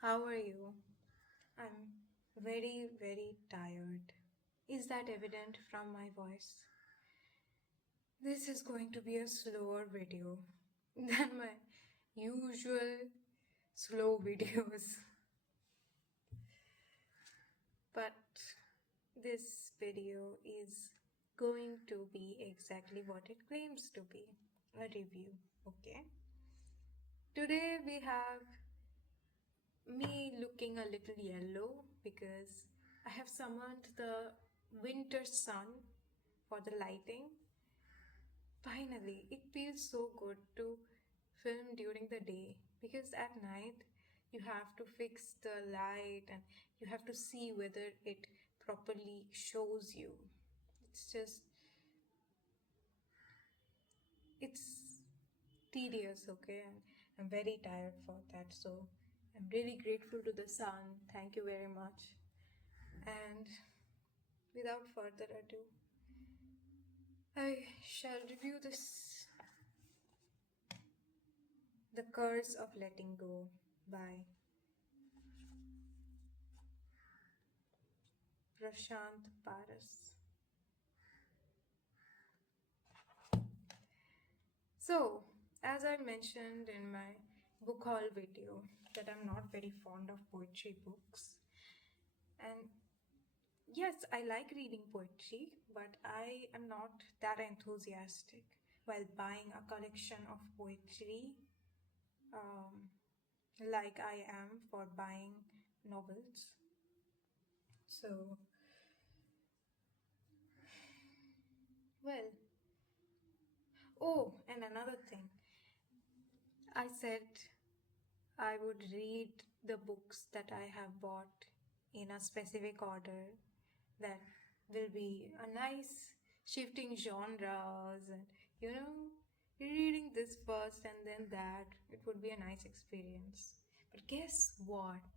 How are you? I'm very, very tired. Is that evident from my voice? This is going to be a slower video than my usual slow videos. But this video is going to be exactly what it claims to be a review. Okay. Today we have me looking a little yellow because I have summoned the winter sun for the lighting. Finally, it feels so good to film during the day because at night you have to fix the light and you have to see whether it properly shows you. It's just, it's tedious, okay? And I'm very tired for that. So I'm really grateful to the sun. Thank you very much. And without further ado, I shall review this The Curse of Letting Go by Prashant Paras. So, as I mentioned in my book haul video, that I'm not very fond of poetry books. And yes, I like reading poetry, but I am not that enthusiastic while buying a collection of poetry um, like I am for buying novels. So, well, oh, and another thing, I said I would read the books that I have bought in a specific order that will be a nice shifting genres and reading this first and then that. It would be a nice experience. But guess what?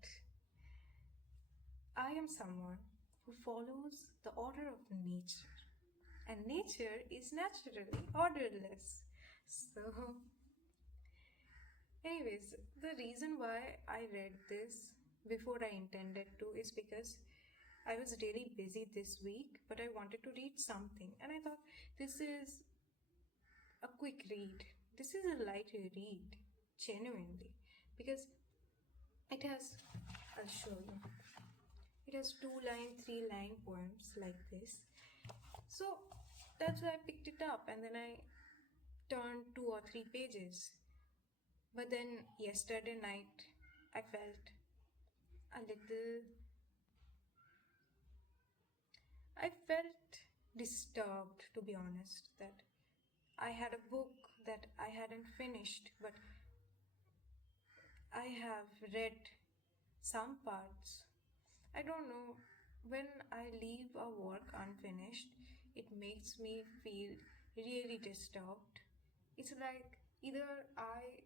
I am someone who follows the order of nature, and nature is naturally orderless. So, anyways, the reason why I read this before I intended to is because I was really busy this week, but I wanted to read something, and I thought this is a quick read. This is a light read, genuinely, because it has, I'll show you. It has two line, three line poems like this. So that's why I picked it up and then I turned two or three pages. But then yesterday night I felt a little, I felt disturbed, to be honest, that I had a book that I hadn't finished, but I have read some parts. I don't know. When I leave a work unfinished, it makes me feel really disturbed. It's like either I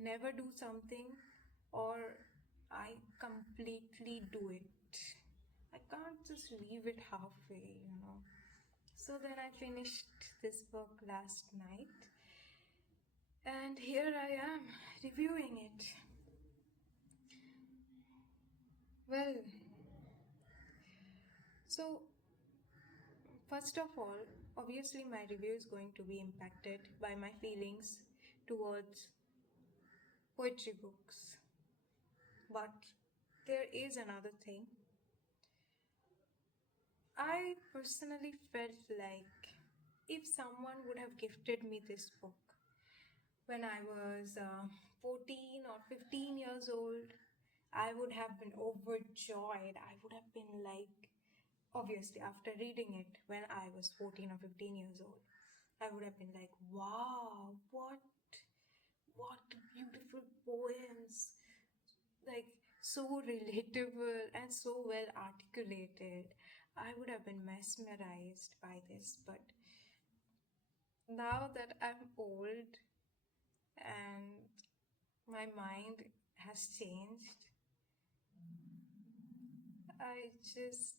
never do something or I completely do it. I can't just leave it halfway. So then I finished this book last night and here I am reviewing it. Well, so first of all, obviously my review is going to be impacted by my feelings towards poetry books. But there is another thing. I personally felt like if someone would have gifted me this book when I was 14 or 15 years old, I would have been overjoyed. I would have been like, obviously, after reading it when I was 14 or 15 years old, I would have been like, wow, what beautiful poems, like so relatable and so well articulated. I would have been mesmerized by this, but now that I'm old and my mind has changed, I just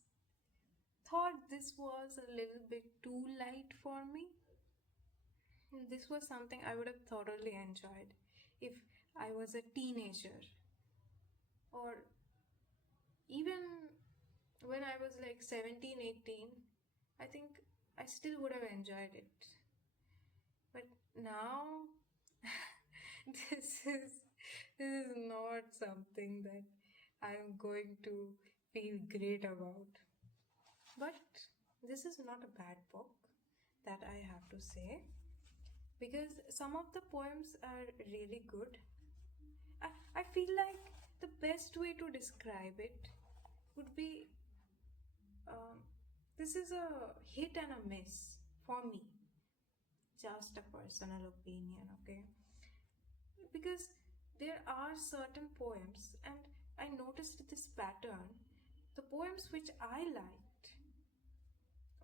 thought this was a little bit too light for me. This was something I would have thoroughly enjoyed if I was a teenager. or even when I was like 17, 18, I think I still would have enjoyed it. But now, this is this is not something that I'm going to feel great about. But this is not a bad book, that I have to say, because some of the poems are really good. I feel like the best way to describe it would be, um, this is a hit and a miss for me. Just a personal opinion, okay? Because there are certain poems, and I noticed this pattern. The poems which I liked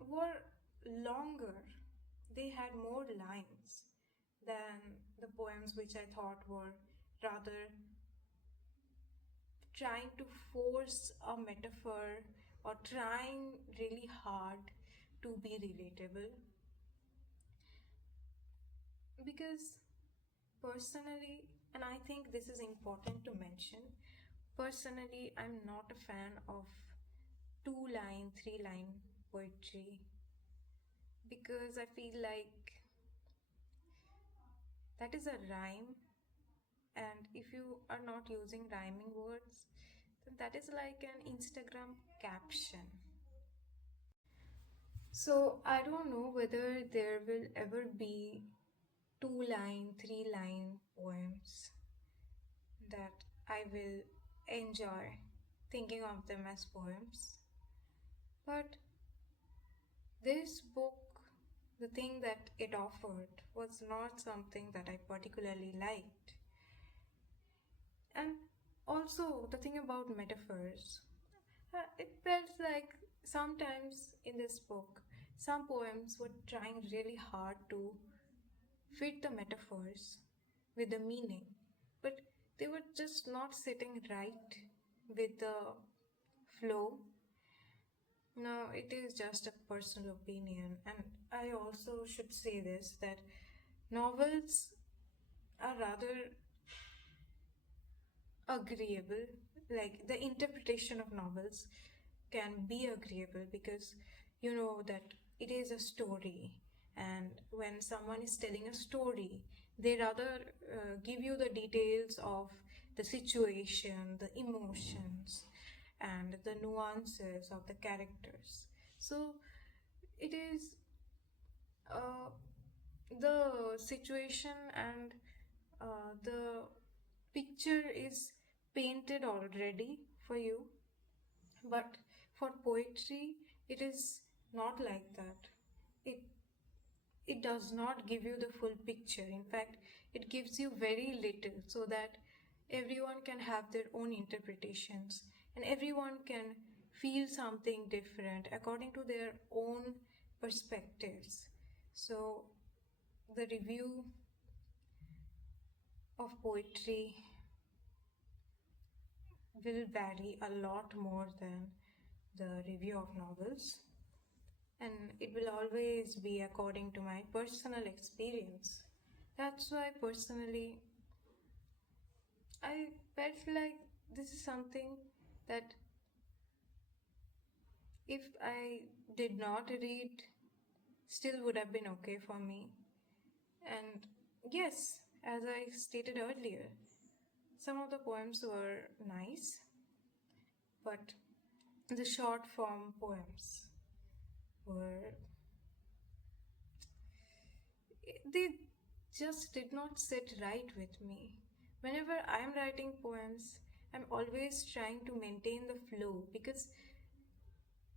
were longer, they had more lines than the poems which I thought were rather trying to force a metaphor or trying really hard to be relatable. Because personally, and I think this is important to mention, personally, I'm not a fan of two line, three line poetry, because I feel like that is a rhyme, and if you are not using rhyming words, then that is like an Instagram caption. So I don't know whether there will ever be two line, three line poems that I will enjoy thinking of them as poems. But this book, the thing that it offered, was not something that I particularly liked. And also, the thing about metaphors, it felt like sometimes in this book, some poems were trying really hard to fit the metaphors with the meaning, but they were just not sitting right with the flow. Now, it is just a personal opinion, and I also should say this, that novels are rather agreeable. Like, the interpretation of novels can be agreeable because you know that it is a story, and when someone is telling a story, they rather give you the details of the situation, the emotions, and the nuances of the characters. So it is, uh, the situation and the picture is painted already for you. But for poetry, it is not like that. It it does not give you the full picture. In fact, it gives you very little, so that everyone can have their own interpretations, and everyone can feel something different according to their own perspectives. So the review of poetry will vary a lot more than the review of novels, and it will always be according to my personal experience. That's why, personally, I felt like this is something that if I did not read, still would have been okay for me. And yes, as I stated earlier, some of the poems were nice, but the short form poems were, they just did not sit right with me. Whenever I'm writing poems, I'm always trying to maintain the flow, because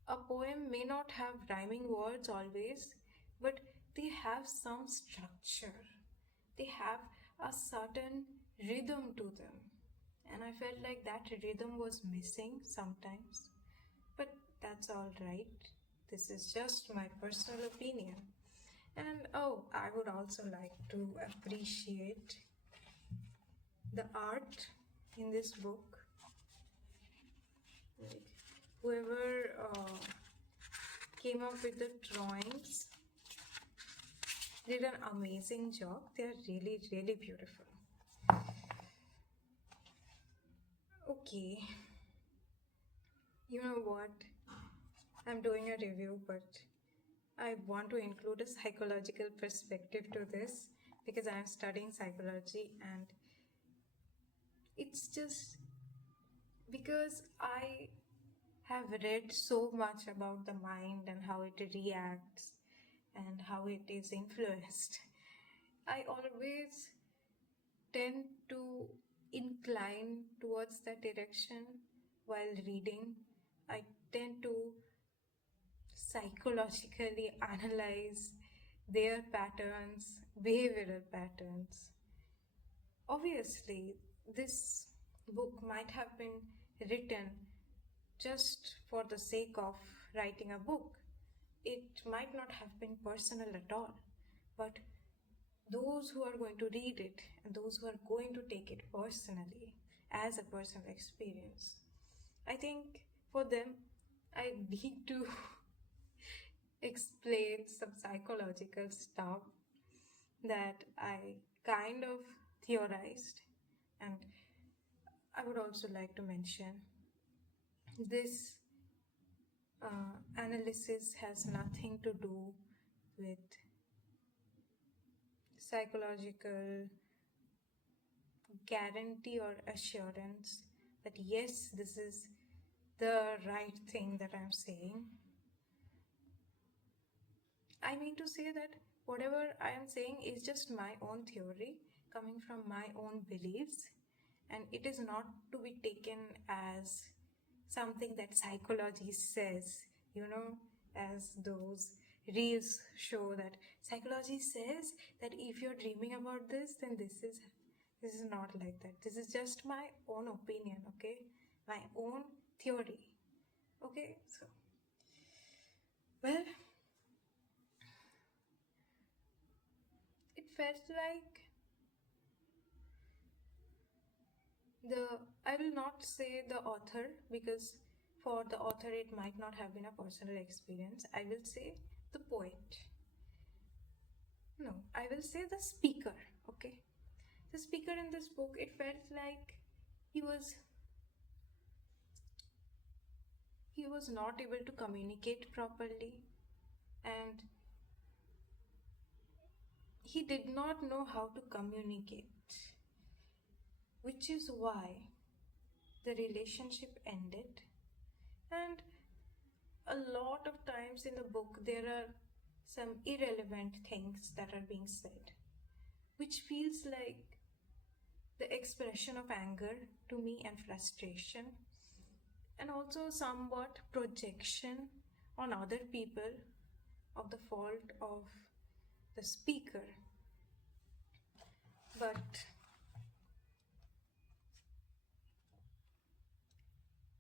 a poem may not have rhyming words always, but they have some structure. They have a certain rhythm to them. And I felt like that rhythm was missing sometimes. But that's all right. This is just my personal opinion. And oh, I would also like to appreciate the art in this book. Like, whoever came up with the drawings did an amazing job. They are really, really beautiful. Okay, you know what? I'm doing a review, but I want to include a psychological perspective to this because I'm studying psychology, and it's just because I have read so much about the mind and how it reacts and how it is influenced. I always tend to incline towards that direction while reading. I tend to psychologically analyze their patterns, behavioral patterns. Obviously, this book might have been written just for the sake of writing a book. It might not have been personal at all, but those who are going to read it and those who are going to take it personally as a personal experience, I think for them, I need to explain some psychological stuff that I kind of theorized. And I would also like to mention this analysis has nothing to do with psychological guarantee or assurance that yes, this is the right thing that I'm saying. I mean to say that whatever I am saying is just my own theory coming from my own beliefs, and it is not to be taken as something that psychology says, you know, as those reels show that psychology says that if you're dreaming about this, then this is not like that. This is just my own opinion, okay? My own theory. Okay, so well, it felt like the I will not say the author because for the author it might not have been a personal experience. I will say the poet. No, I will say the speaker, okay? The speaker in this book, it felt like he was he was not able to communicate properly, and he did not know how to communicate, which is why the relationship ended. And a lot of times in the book there are some irrelevant things that are being said, which feels like the expression of anger to me and frustration, and also somewhat projection on other people of the fault of the speaker. But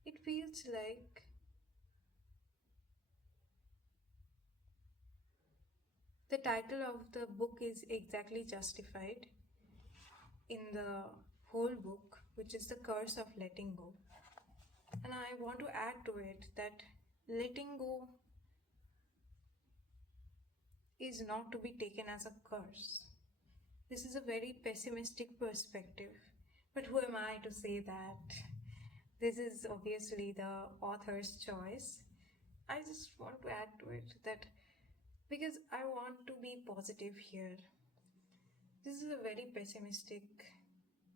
it feels like the title of the book is exactly justified in the whole book, which is The Curse of Letting Go. And I want to add to it that letting go is not to be taken as a curse. This is a very pessimistic perspective. But who am I to say that? This is obviously the author's choice. I just want to add to it that because I want to be positive here, this is a very pessimistic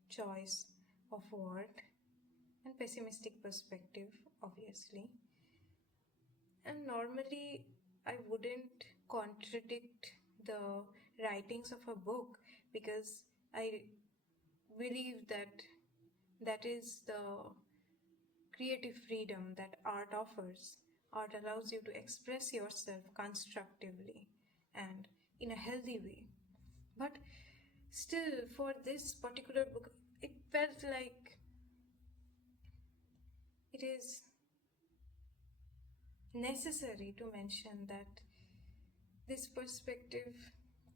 choice of word and pessimistic perspective, obviously. And normally, I wouldn't contradict the writings of a book because I believe that that is the creative freedom that art offers. Art allows you to express yourself constructively and in a healthy way. But still, for this particular book, it felt like it is necessary to mention that this perspective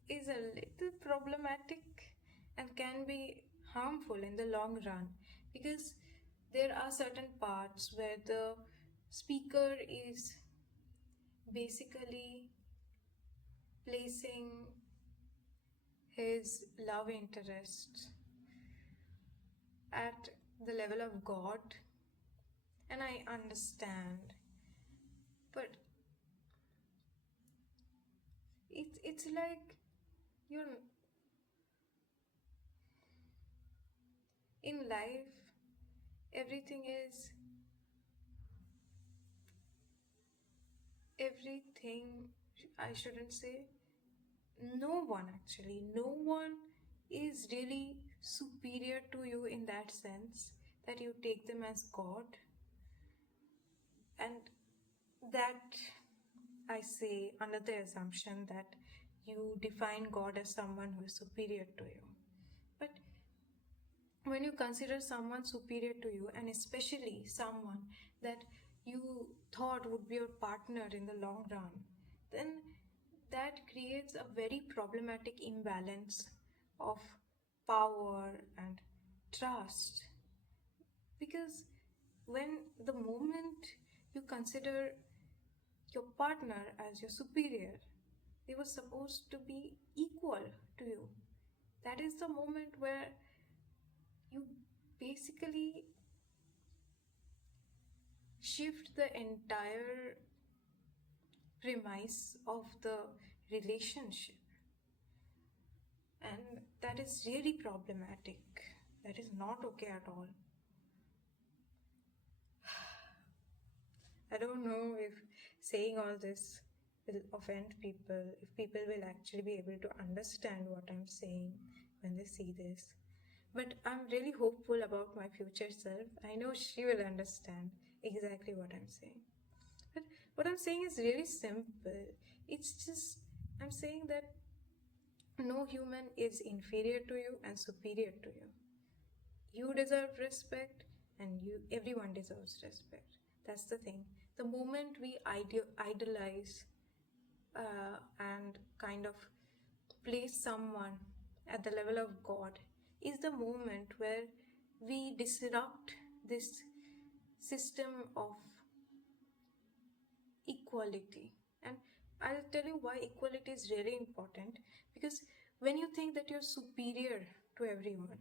is a little problematic and can be harmful in the long run because there are certain parts where the speaker is basically placing his love interest at the level of God, and I understand, but it's like you're in life, everything is everything. I shouldn't say no one, actually, no one is really superior to you in that sense that you take them as God, and that I say under the assumption that you define God as someone who is superior to you. But when you consider someone superior to you, and especially someone that you thought would be your partner in the long run, then that creates a very problematic imbalance of power and trust. Because when the moment you consider your partner as your superior, they were supposed to be equal to you. That is the moment where you basically shift the entire premise of the relationship, and that is really problematic. That is not okay at all. I don't know if saying all this will offend people, if people will actually be able to understand what I'm saying when they see this. But I'm really hopeful about my future self. I know she will understand exactly what I'm saying. But what I'm saying is really simple. It's just, I'm saying that no human is inferior to you and superior to you. You deserve respect, and everyone deserves respect. That's the thing. The moment we idolize and kind of place someone at the level of God is the moment where we disrupt this system of equality. And I'll tell you why equality is really important, because when you think that you're superior to everyone,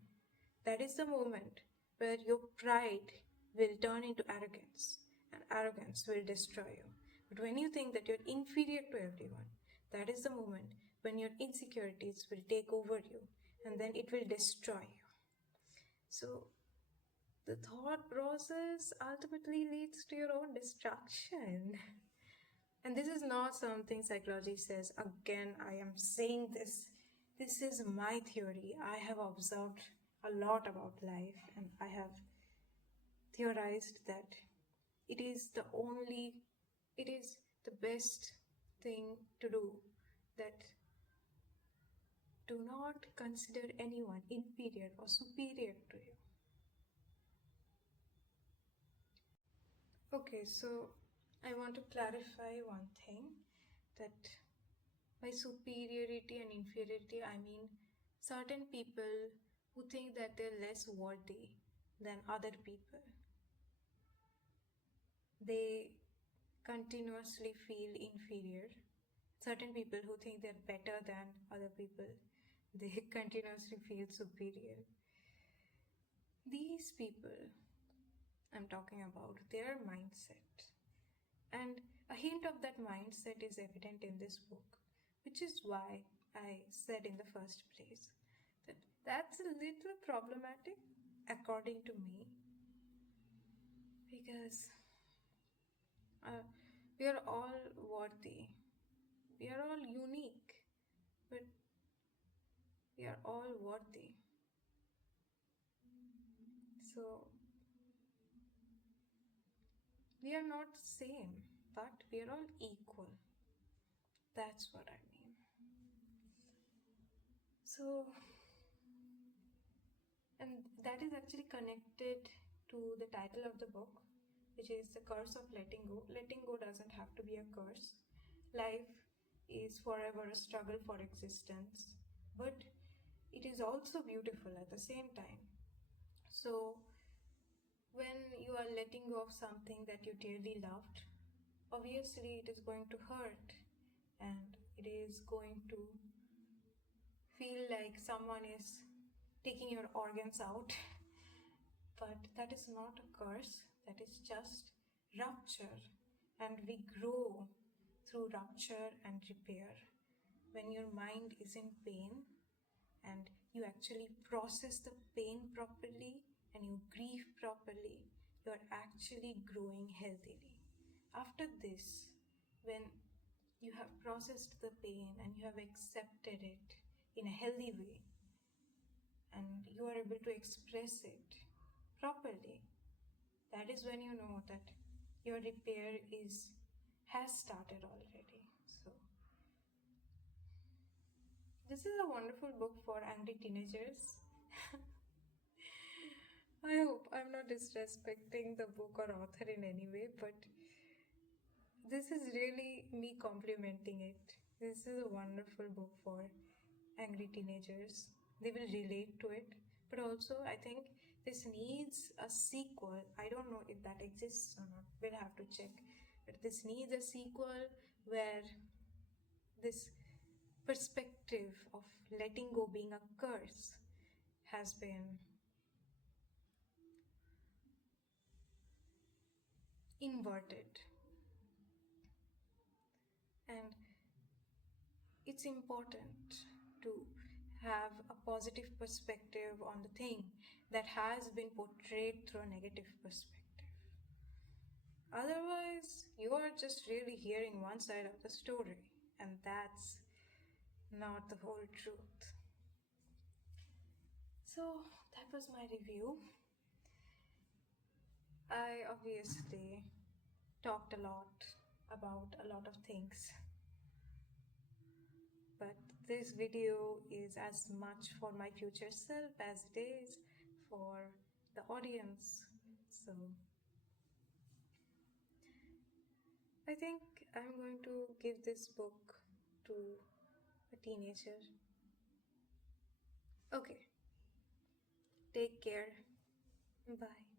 that is the moment where your pride will turn into arrogance, and arrogance will destroy you. But when you think that you're inferior to everyone, that is the moment when your insecurities will take over you, and then it will destroy you. So the thought process ultimately leads to your own destruction. And this is not something psychology says. Again, I am saying this. This is my theory. I have observed a lot about life, and I have theorized that it is it is the best thing to do. That do not consider anyone inferior or superior to you. Okay, so I want to clarify one thing, that by superiority and inferiority, I mean certain people who think that they're less worthy than other people. They continuously feel inferior. Certain people who think they're better than other people, they continuously feel superior. These people I'm talking about, their mindset. And a hint of that mindset is evident in this book, which is why I said in the first place that that's a little problematic, according to me, because uh, we are all worthy, we are all unique, but we are all worthy. So we are not same, but we are all equal. That's what I mean. So, and that is actually connected to the title of the book, which is The Curse of Letting Go. Letting go doesn't have to be a curse. Life is forever a struggle for existence, but it is also beautiful at the same time. So, when you are letting go of something that you dearly loved, obviously it is going to hurt, and it is going to feel like someone is taking your organs out. But that is not a curse, that is just rupture. And we grow through rupture and repair. When your mind is in pain and you actually process the pain properly and you grieve properly, you're actually growing healthily. After this, when you have processed the pain and you have accepted it in a healthy way and you are able to express it properly, that is when you know that your repair is has started already. So this is a wonderful book for angry teenagers. I hope I'm not disrespecting the book or author in any way, but this is really me complimenting it. This is a wonderful book for angry teenagers. They will relate to it, but also I think this needs a sequel. I don't know if that exists or not. We'll have to check. But this needs a sequel where this perspective of letting go being a curse has been inverted. And it's important to have a positive perspective on the thing that has been portrayed through a negative perspective. Otherwise, you are just really hearing one side of the story, and that's not the whole truth. So, that was my review. I obviously talked a lot about a lot of things, but this video is as much for my future self as it is for the audience. So I think I'm going to give this book to a teenager. Okay, take care. Bye.